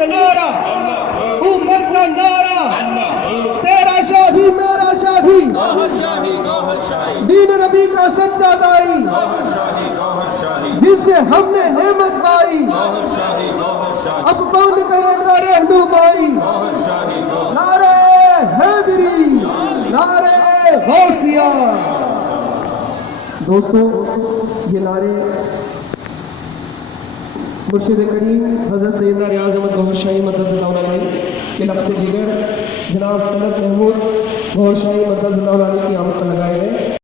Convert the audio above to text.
کا نعرہ، عمر کا نعرہ، تیرا شاہی میرا شاہی، دین نبی کا سچا دائی، جس سے ہم نے نعمت پائی، اب کون کرے گا رہنمائی؟ نعرہ حیدری، نعرہ غوثیہ۔ دوستو، یہ نعرے مرشد کریم حضرت سیدنا ریاض احمد گوہر شاہی مدث اللہ علیہ کے لخت جگر جناب طلعت محمود گوہر شاہی مدث اللہ علیہ کی آمد پر لگائے گئے۔